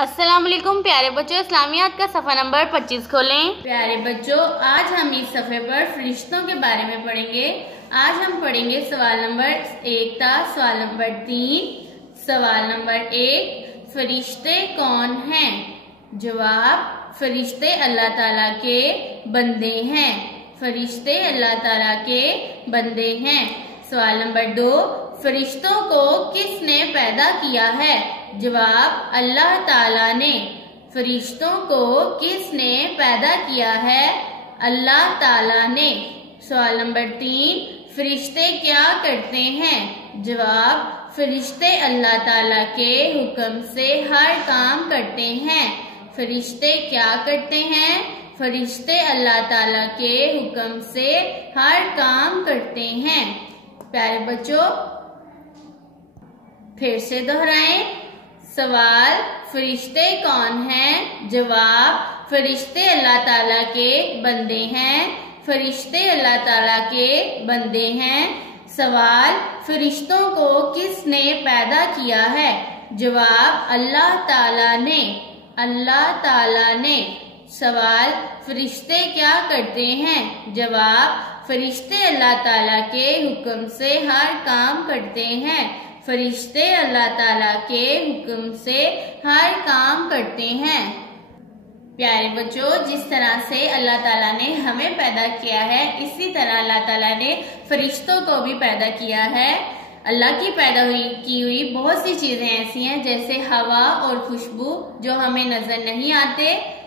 अस्सलाम वालेकुम प्यारे बच्चों, इस्लामियात का सफ़ा नंबर 25 खोलें। प्यारे बच्चों, आज हम इस सफ़े पर फरिश्तों के बारे में पढ़ेंगे। आज हम पढ़ेंगे सवाल नंबर 1 था, सवाल नंबर 3। सवाल नंबर 1, फरिश्ते कौन हैं? जवाब, फरिश्ते अल्लाह ताला के बंदे हैं। फरिश्ते अल्लाह ताला के बंदे हैं। सवाल नंबर 2, फरिश्तों को किसने पैदा किया है? जवाब, अल्लाह ताला ने। फरिश्तों को किसने पैदा किया है? अल्लाह ताला ने। सवाल नंबर 3, फरिश्ते क्या करते हैं? जवाब, फरिश्ते अल्लाह ताला के हुक्म से हर काम करते हैं। फरिश्ते क्या करते हैं? फरिश्ते अल्लाह ताला के हुक्म से हर काम करते हैं। प्यारे बच्चों, फिर से दोहराएं। सवाल, फरिश्ते कौन हैं? जवाब, फरिश्ते अल्लाह ताला के बंदे हैं। फरिश्ते अल्लाह ताला के बंदे हैं। सवाल, फरिश्तों को किसने पैदा किया है? जवाब, अल्लाह ताला ने। अल्लाह ताला ने। सवाल, फरिश्ते क्या करते हैं? जवाब, फरिश्ते अल्लाह ताला के हुक्म से हर काम करते हैं। फरिश्ते अल्लाह ताला के हुक्म से हर काम करते हैं। प्यारे बच्चों, जिस तरह से अल्लाह ताला ने हमें पैदा किया है, इसी तरह अल्लाह ताला ने फरिश्तों को भी पैदा किया है। अल्लाह की पैदा की हुई बहुत सी चीजें ऐसी हैं, जैसे हवा और खुशबू, जो हमें नजर नहीं आते।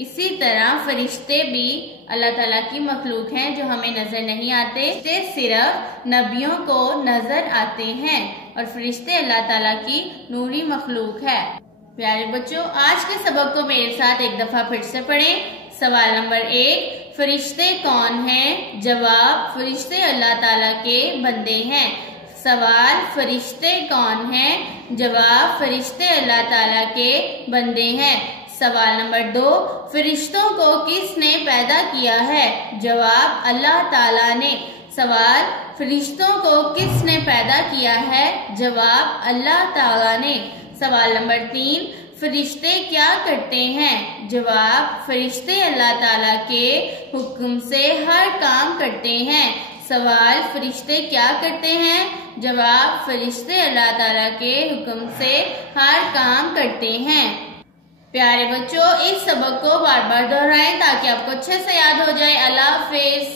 इसी तरह फरिश्ते भी अल्लाह ताला की मखलूक हैं, जो हमें नजर नहीं आते। फरिश्ते सिर्फ नबियों को नजर आते हैं और फरिश्ते अल्लाह ताला की नूरी मखलूक है। प्यारे बच्चों, आज के सबक को मेरे साथ एक दफा फिर से पढ़ें। सवाल नंबर 1, फरिश्ते कौन हैं? जवाब, फरिश्ते अल्लाह ताला के बंदे हैं। सवाल, फरिश्ते कौन हैं? जवाब, फरिश्ते अल्लाह ताला के बंदे हैं। सवाल नंबर 2, फरिश्तों को किसने पैदा किया है? जवाब, अल्लाह ताला ने। सवाल, फरिश्तों को किसने पैदा किया है? जवाब, अल्लाह ताला ने। सवाल नंबर 3, फरिश्ते क्या करते हैं? जवाब, फरिश्ते अल्लाह ताला के हुक्म से हर काम करते हैं। सवाल, फरिश्ते क्या करते हैं? जवाब, फरिश्ते अल्लाह ताला के हुक्म से हर काम करते हैं। प्यारे बच्चों, इस सबक को बार बार दोहराएं ताकि आपको अच्छे से याद हो जाए। अल्लाह हाफिज।